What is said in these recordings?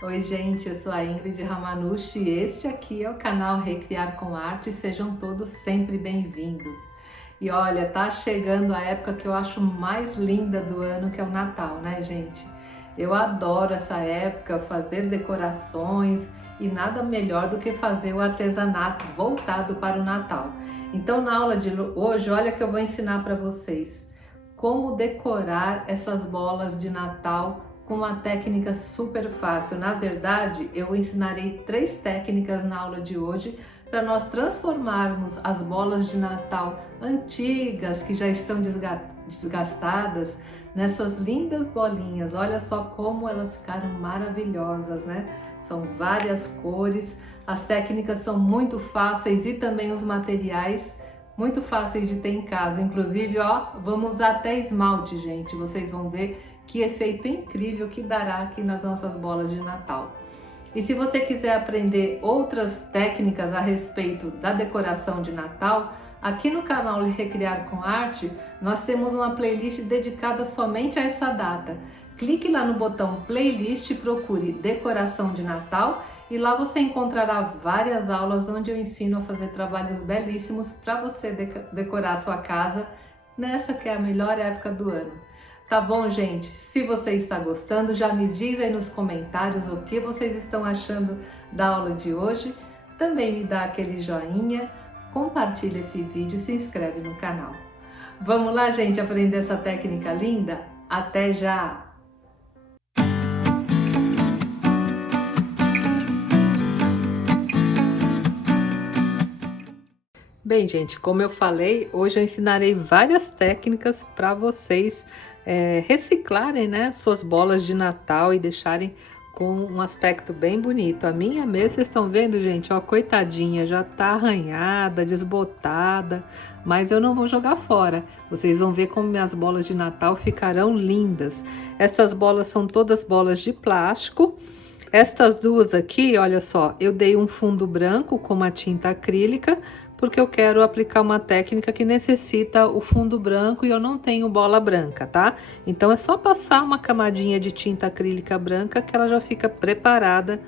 Oi gente, eu sou a Ingrid Ramanushi e este aqui é o canal Recriar com Arte. Sejam todos sempre bem-vindos. E olha, tá chegando a época que eu acho mais linda do ano, que é o Natal, né gente? Eu adoro essa época, fazer decorações e nada melhor do que fazer o artesanato voltado para o Natal. Então na aula de hoje, olha que eu vou ensinar para vocês como decorar essas bolas de Natal com uma técnica super fácil. Na verdade, eu ensinarei 3 técnicas na aula de hoje para nós transformarmos as bolas de Natal antigas, que já estão desgastadas, nessas lindas bolinhas. Olha só como elas ficaram maravilhosas, né? São várias cores, as técnicas são muito fáceis e também os materiais muito fáceis de ter em casa. Inclusive, ó, vamos usar até esmalte, gente. Vocês vão ver que efeito incrível que dará aqui nas nossas bolas de Natal. E se você quiser aprender outras técnicas a respeito da decoração de Natal, aqui no canal Recriar com Arte, nós temos uma playlist dedicada somente a essa data. Clique lá no botão playlist, procure decoração de Natal e lá você encontrará várias aulas onde eu ensino a fazer trabalhos belíssimos para você decorar a sua casa nessa que é a melhor época do ano. Tá bom, gente? Se você está gostando, já me diz aí nos comentários o que vocês estão achando da aula de hoje. Também me dá aquele joinha, compartilha esse vídeo e se inscreve no canal. Vamos lá, gente, aprender essa técnica linda? Até já! Bem, gente, como eu falei, hoje eu ensinarei várias técnicas para vocês reciclarem, né, suas bolas de Natal e deixarem com um aspecto bem bonito. A minha mesa, vocês estão vendo, gente, ó, coitadinha, já tá arranhada, desbotada, mas eu não vou jogar fora. Vocês vão ver como minhas bolas de Natal ficarão lindas. Estas bolas são todas bolas de plástico. Estas duas aqui, olha só, eu dei um fundo branco com uma tinta acrílica, porque eu quero aplicar uma técnica que necessita o fundo branco e eu não tenho bola branca, tá? Então é só passar uma camadinha de tinta acrílica branca que ela já fica preparada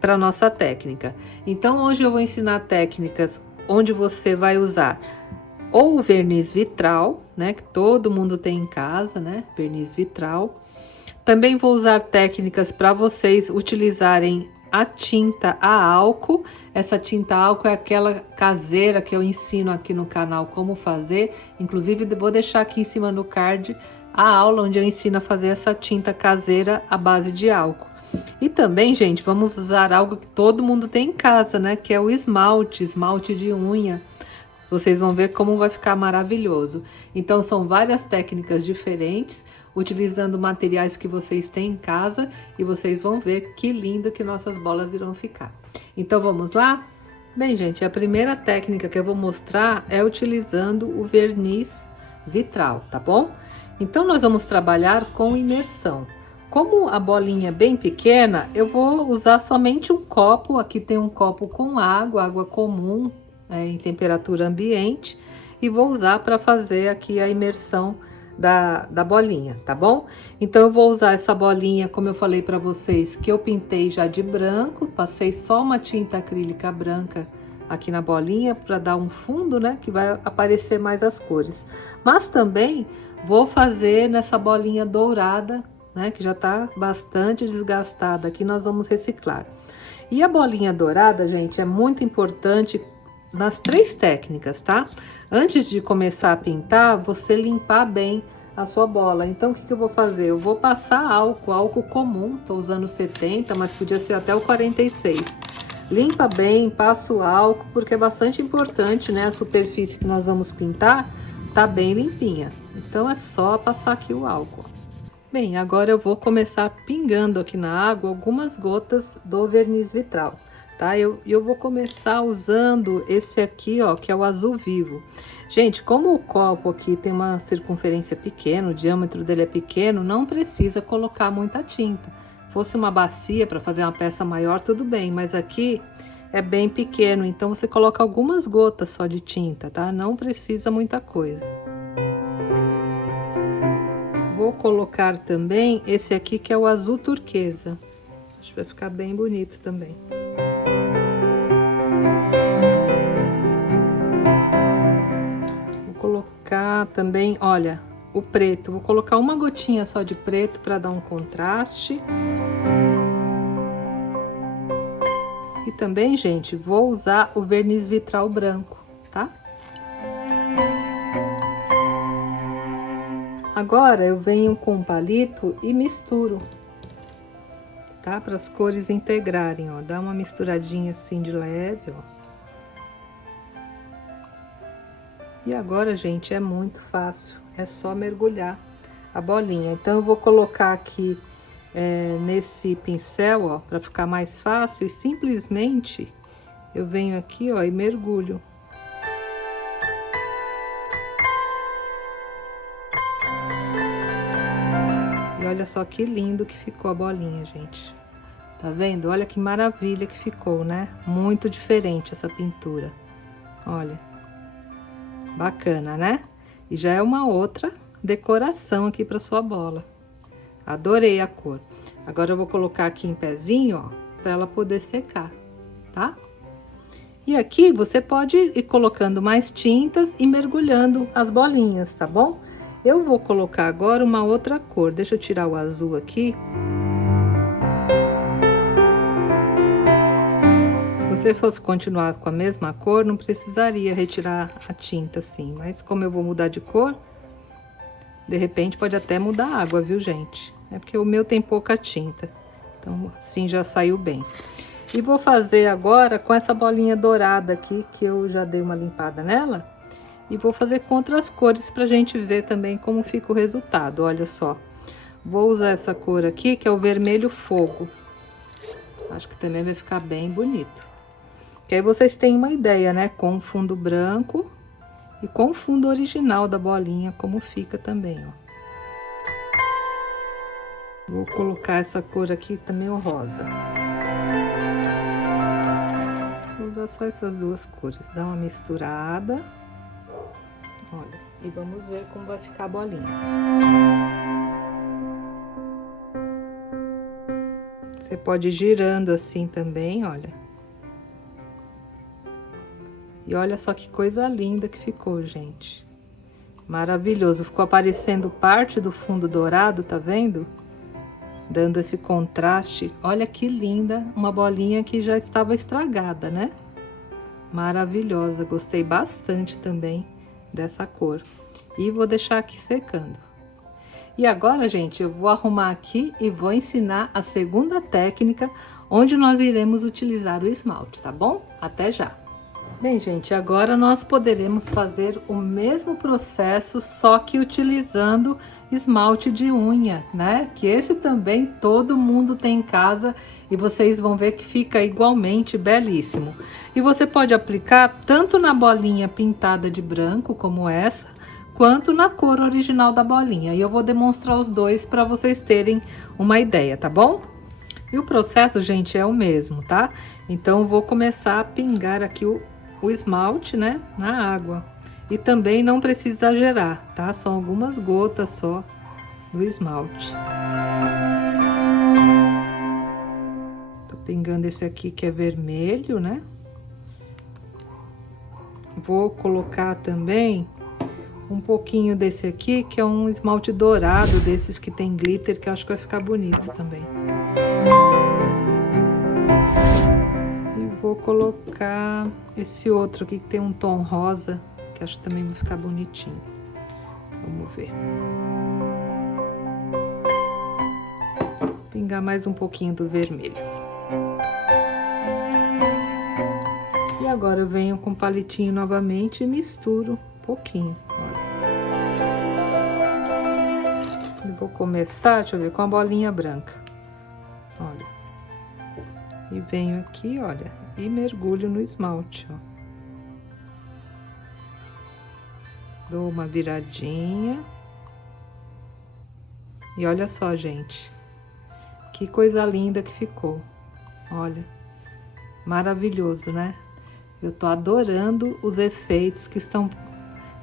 para nossa técnica. Então hoje eu vou ensinar técnicas onde você vai usar ou o verniz vitral, né, que todo mundo tem em casa, né, verniz vitral. Também vou usar técnicas para vocês utilizarem a tinta a álcool. Essa tinta a álcool é aquela caseira que eu ensino aqui no canal como fazer. Inclusive, vou deixar aqui em cima no card a aula onde eu ensino a fazer essa tinta caseira à base de álcool. E também, gente, vamos usar algo que todo mundo tem em casa, né? Que é o esmalte de unha. Vocês vão ver como vai ficar maravilhoso. Então, são várias técnicas diferentes, utilizando materiais que vocês têm em casa, e vocês vão ver que lindo que nossas bolas irão ficar. Então, vamos lá? Bem, gente, a primeira técnica que eu vou mostrar é utilizando o verniz vitral, tá bom? Então, nós vamos trabalhar com imersão. Como a bolinha é bem pequena, eu vou usar somente um copo. Aqui tem um copo com água comum, em temperatura ambiente, e vou usar para fazer aqui a imersão da bolinha, tá bom? Então eu vou usar essa bolinha, como eu falei para vocês, que eu pintei já de branco, passei só uma tinta acrílica branca aqui na bolinha para dar um fundo, né, que vai aparecer mais as cores. Mas também vou fazer nessa bolinha dourada, né, que já tá bastante desgastada, aqui nós vamos reciclar. E a bolinha dourada, gente, é muito importante nas 3 técnicas, tá? Antes de começar a pintar, você limpar bem a sua bola. Então, o que eu vou fazer? Eu vou passar álcool comum, tô usando 70, mas podia ser até o 46. Limpa bem, passa o álcool, porque é bastante importante, né? A superfície que nós vamos pintar tá bem limpinha. Então, é só passar aqui o álcool. Bem, agora eu vou começar pingando aqui na água algumas gotas do verniz vitral. Tá? Eu vou começar usando esse aqui, ó, que é o azul vivo. Gente, como o copo aqui tem uma circunferência pequena, o diâmetro dele é pequeno, não precisa colocar muita tinta. Fosse uma bacia para fazer uma peça maior, tudo bem, mas aqui é bem pequeno, então você coloca algumas gotas só de tinta, tá? Não precisa muita coisa. Vou colocar também esse aqui que é o azul turquesa. Deixa vai ficar bem bonito também. Vou colocar também, olha, o preto. Vou colocar uma gotinha só de preto para dar um contraste. E também, gente, vou usar o verniz vitral branco, tá? Agora eu venho com o palito e misturo, tá? Para as cores integrarem, ó. Dá uma misturadinha assim de leve, ó. E agora, gente, é muito fácil. É só mergulhar a bolinha. Então, eu vou colocar aqui nesse pincel, ó, para ficar mais fácil. E simplesmente eu venho aqui, ó, e mergulho. E olha só que lindo que ficou a bolinha, gente. Tá vendo? Olha que maravilha que ficou, né? Muito diferente essa pintura. Olha. Bacana, né? E já é uma outra decoração aqui para sua bola. Adorei a cor. Agora eu vou colocar aqui em pezinho, ó, para ela poder secar, tá? E aqui você pode ir colocando mais tintas e mergulhando as bolinhas, tá bom? Eu vou colocar agora uma outra cor. Deixa eu tirar o azul aqui. Se você fosse continuar com a mesma cor, não precisaria retirar a tinta assim. Mas como eu vou mudar de cor, de repente pode até mudar a água, viu, gente? É porque o meu tem pouca tinta. Então, assim já saiu bem. E vou fazer agora com essa bolinha dourada aqui, que eu já dei uma limpada nela. E vou fazer com outras cores pra gente ver também como fica o resultado, olha só. Vou usar essa cor aqui, que é o vermelho fogo. Acho que também vai ficar bem bonito. Que aí vocês têm uma ideia, né? Com o fundo branco e com o fundo original da bolinha, como fica também, ó. Vou colocar essa cor aqui também, o rosa. Vou usar só essas duas cores, dar uma misturada. Olha, e vamos ver como vai ficar a bolinha. Você pode ir girando assim também, olha. E olha só que coisa linda que ficou, gente. Maravilhoso. Ficou aparecendo parte do fundo dourado, tá vendo? Dando esse contraste. Olha que linda. Uma bolinha que já estava estragada, né? Maravilhosa. Gostei bastante também dessa cor. E vou deixar aqui secando. E agora, gente, eu vou arrumar aqui e vou ensinar a segunda técnica, onde nós iremos utilizar o esmalte, tá bom? Até já! Bem, gente, agora nós poderemos fazer o mesmo processo, só que utilizando esmalte de unha, né? Que esse também todo mundo tem em casa e vocês vão ver que fica igualmente belíssimo. E você pode aplicar tanto na bolinha pintada de branco, como essa, quanto na cor original da bolinha. E eu vou demonstrar os dois para vocês terem uma ideia, tá bom? E o processo, gente, é o mesmo, tá? Então, eu vou começar a pingar aqui o esmalte, né, na água. E também não precisa exagerar, tá? São algumas gotas só do esmalte. Tô pingando esse aqui que é vermelho, né? Vou colocar também um pouquinho desse aqui, que é um esmalte dourado, desses que tem glitter, que eu acho que vai ficar bonito também. Vou colocar esse outro aqui que tem um tom rosa, que acho que também vai ficar bonitinho. Vamos ver. Pingar mais um pouquinho do vermelho. E agora eu venho com o palitinho novamente e misturo um pouquinho, olha. Eu vou começar, deixa eu ver, com a bolinha branca. Olha. E venho aqui, olha, e mergulho no esmalte, ó. Dou uma viradinha. E olha só, gente. Que coisa linda que ficou. Olha, maravilhoso, né? Eu tô adorando os efeitos que estão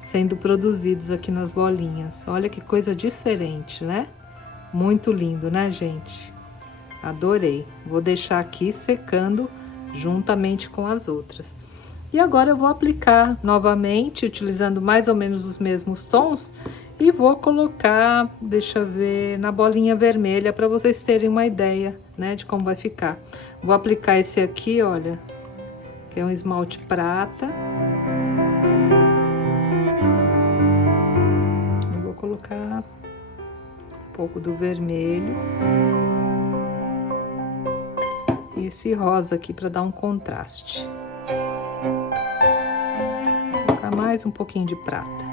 sendo produzidos aqui nas bolinhas. Olha que coisa diferente, né? Muito lindo, né, gente? Adorei. Vou deixar aqui secando juntamente com as outras. E agora eu vou aplicar novamente, utilizando mais ou menos os mesmos tons, e vou colocar, deixa eu ver, na bolinha vermelha, para vocês terem uma ideia, né, de como vai ficar. Vou aplicar esse aqui, olha, que é um esmalte prata. Eu vou colocar um pouco do vermelho. E esse rosa aqui para dar um contraste. Vou colocar mais um pouquinho de prata.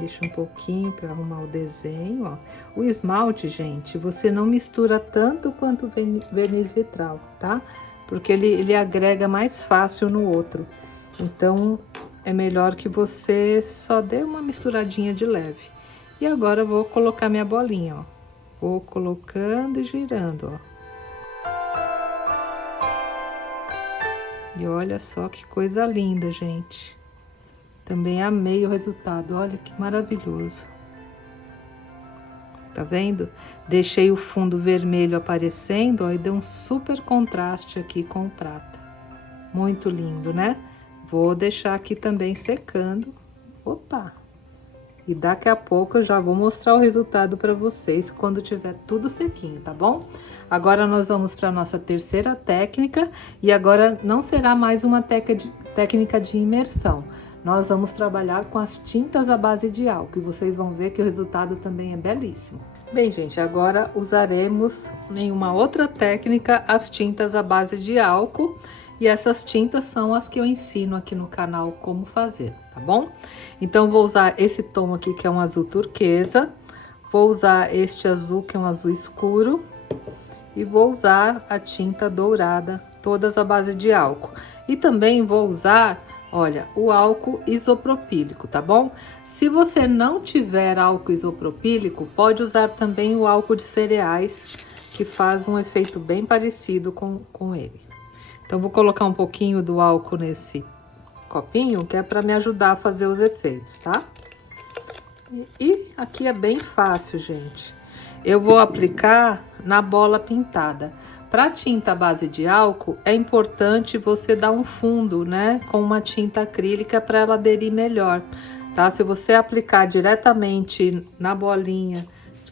Deixa um pouquinho para arrumar o desenho, ó. O esmalte, gente, você não mistura tanto quanto o verniz vitral, tá? Porque ele agrega mais fácil no outro. Então, é melhor que você só dê uma misturadinha de leve. E agora eu vou colocar minha bolinha, ó. Vou colocando e girando, ó. E olha só que coisa linda, gente. Também amei o resultado, olha que maravilhoso. Tá vendo? Deixei o fundo vermelho aparecendo, ó, e deu um super contraste aqui com o prata. Muito lindo, né? Vou deixar aqui também secando. Opa! E daqui a pouco eu já vou mostrar o resultado para vocês quando tiver tudo sequinho, tá bom? Agora nós vamos para nossa terceira técnica, e agora não será mais uma técnica de imersão. Nós vamos trabalhar com as tintas à base de álcool, e vocês vão ver que o resultado também é belíssimo. Bem, gente, agora usaremos em uma outra técnica as tintas à base de álcool, e essas tintas são as que eu ensino aqui no canal como fazer, tá bom? Então, vou usar esse tom aqui, que é um azul turquesa, vou usar este azul, que é um azul escuro, e vou usar a tinta dourada, todas à base de álcool. E também vou usar, olha, o álcool isopropílico, tá bom? Se você não tiver álcool isopropílico, pode usar também o álcool de cereais, que faz um efeito bem parecido com ele. Então, vou colocar um pouquinho do álcool nesse copinho, que é para me ajudar a fazer os efeitos, tá? E aqui é bem fácil, gente. Eu vou aplicar na bola pintada. Para tinta à base de álcool, é importante você dar um fundo, né, com uma tinta acrílica para ela aderir melhor, tá? Se você aplicar diretamente na bolinha,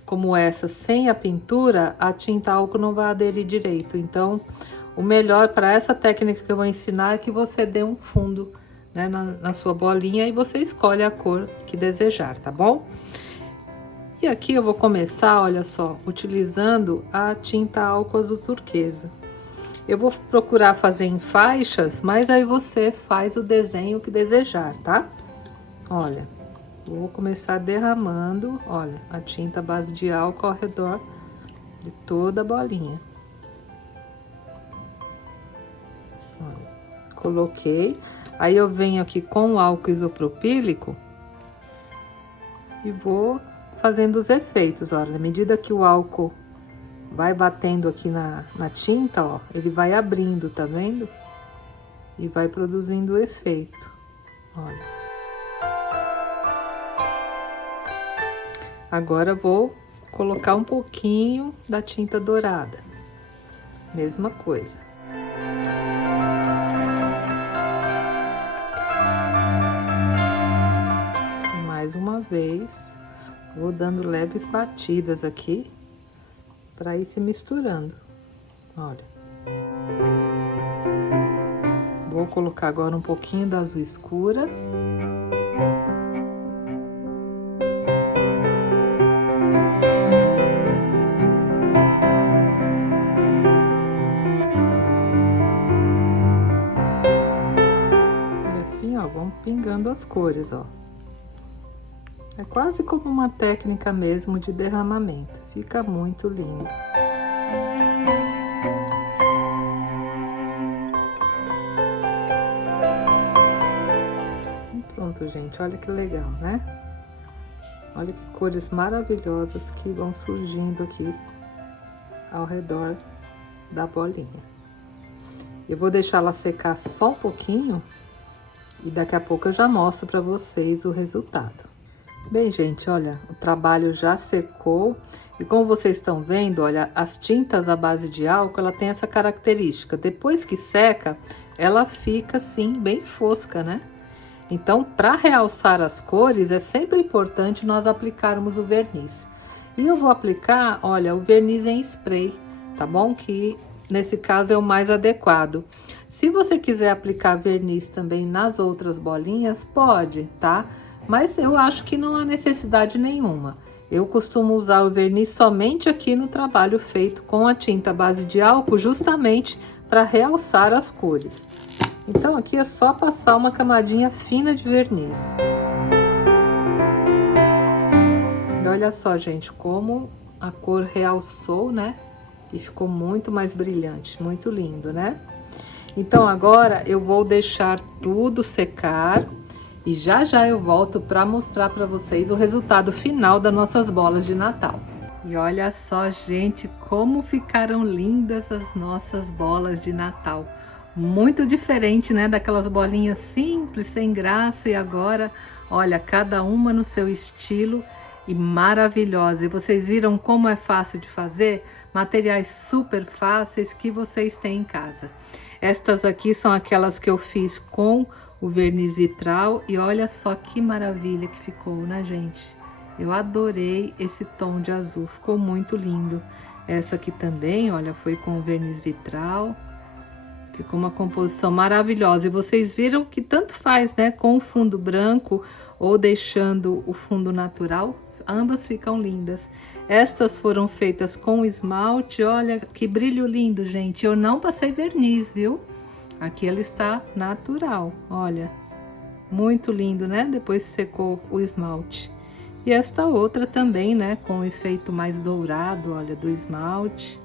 como essa, sem a pintura, a tinta álcool não vai aderir direito. Então, o melhor para essa técnica que eu vou ensinar é que você dê um fundo, né, na sua bolinha, e você escolhe a cor que desejar, tá bom? E aqui eu vou começar, olha só, utilizando a tinta álcool azul turquesa. Eu vou procurar fazer em faixas, mas aí você faz o desenho que desejar, tá? Olha, vou começar derramando, olha, a tinta à base de álcool ao redor de toda a bolinha. Olha, coloquei. Aí eu venho aqui com o álcool isopropílico e vou fazendo os efeitos, olha, na medida que o álcool vai batendo aqui na tinta, ó, ele vai abrindo, tá vendo? E vai produzindo o efeito, olha. Agora vou colocar um pouquinho da tinta dourada, mesma coisa. Mais uma vez, vou dando leves batidas aqui para ir se misturando. Olha. Vou colocar agora um pouquinho da azul escura. E assim, ó, vamos pingando as cores, ó. É quase como uma técnica mesmo de derramamento. Fica muito lindo. E pronto, gente. Olha que legal, né? Olha que cores maravilhosas que vão surgindo aqui ao redor da bolinha. Eu vou deixar ela secar só um pouquinho e daqui a pouco eu já mostro para vocês o resultado. Bem, gente, olha, o trabalho já secou e como vocês estão vendo, olha, as tintas à base de álcool, ela tem essa característica. Depois que seca, ela fica assim bem fosca, né? Então, para realçar as cores, é sempre importante nós aplicarmos o verniz. E eu vou aplicar, olha, o verniz em spray, tá bom? Que nesse caso é o mais adequado. Se você quiser aplicar verniz também nas outras bolinhas, pode, tá? Mas eu acho que não há necessidade nenhuma. Eu costumo usar o verniz somente aqui no trabalho feito com a tinta base de álcool, justamente para realçar as cores. Então aqui é só passar uma camadinha fina de verniz. E olha só, gente, como a cor realçou, né? E ficou muito mais brilhante, muito lindo, né? Então agora eu vou deixar tudo secar e já já eu volto para mostrar para vocês o resultado final das nossas bolas de Natal. E olha só, gente, como ficaram lindas as nossas bolas de Natal. Muito diferente, né, daquelas bolinhas simples, sem graça, e agora, olha, cada uma no seu estilo e maravilhosa. E vocês viram como é fácil de fazer? Materiais super fáceis que vocês têm em casa. Estas aqui são aquelas que eu fiz com o verniz vitral e olha só que maravilha que ficou, né, gente? Eu adorei esse tom de azul, ficou muito lindo. Essa aqui também, olha, foi com o verniz vitral. Ficou uma composição maravilhosa. E vocês viram que tanto faz, né? Com o fundo branco ou deixando o fundo natural, ambas ficam lindas. Estas foram feitas com esmalte. Olha que brilho lindo, gente. Eu não passei verniz, viu? Aqui ela está natural, olha. Muito lindo, né? Depois secou o esmalte. E esta outra também, né? Com o efeito mais dourado, olha, do esmalte.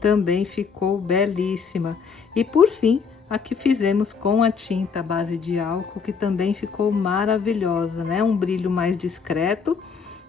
Também ficou belíssima. E por fim, a que fizemos com a tinta à base de álcool, que também ficou maravilhosa, né? Um brilho mais discreto.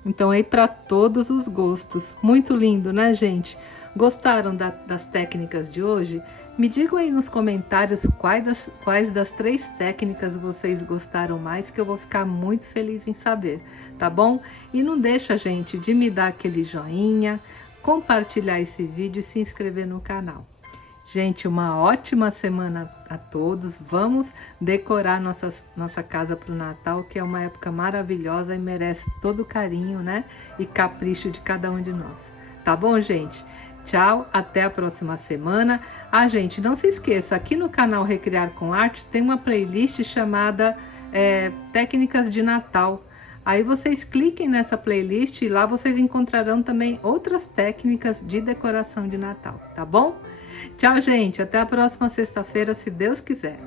Então aí para todos os gostos. Muito lindo, né, gente? Gostaram das técnicas de hoje? Me digam aí nos comentários quais das 3 técnicas vocês gostaram mais, que eu vou ficar muito feliz em saber, tá bom? E não deixa, gente, de me dar aquele joinha, compartilhar esse vídeo e se inscrever no canal. Gente, uma ótima semana a todos. Vamos decorar nossa casa para o Natal, que é uma época maravilhosa e merece todo o carinho, né? E capricho de cada um de nós. Tá bom, gente? Tchau, até a próxima semana. Ah, gente, não se esqueça, aqui no canal Recriar com Arte tem uma playlist chamada Técnicas de Natal. Aí vocês cliquem nessa playlist e lá vocês encontrarão também outras técnicas de decoração de Natal, tá bom? Tchau, gente. Até a próxima sexta-feira, se Deus quiser.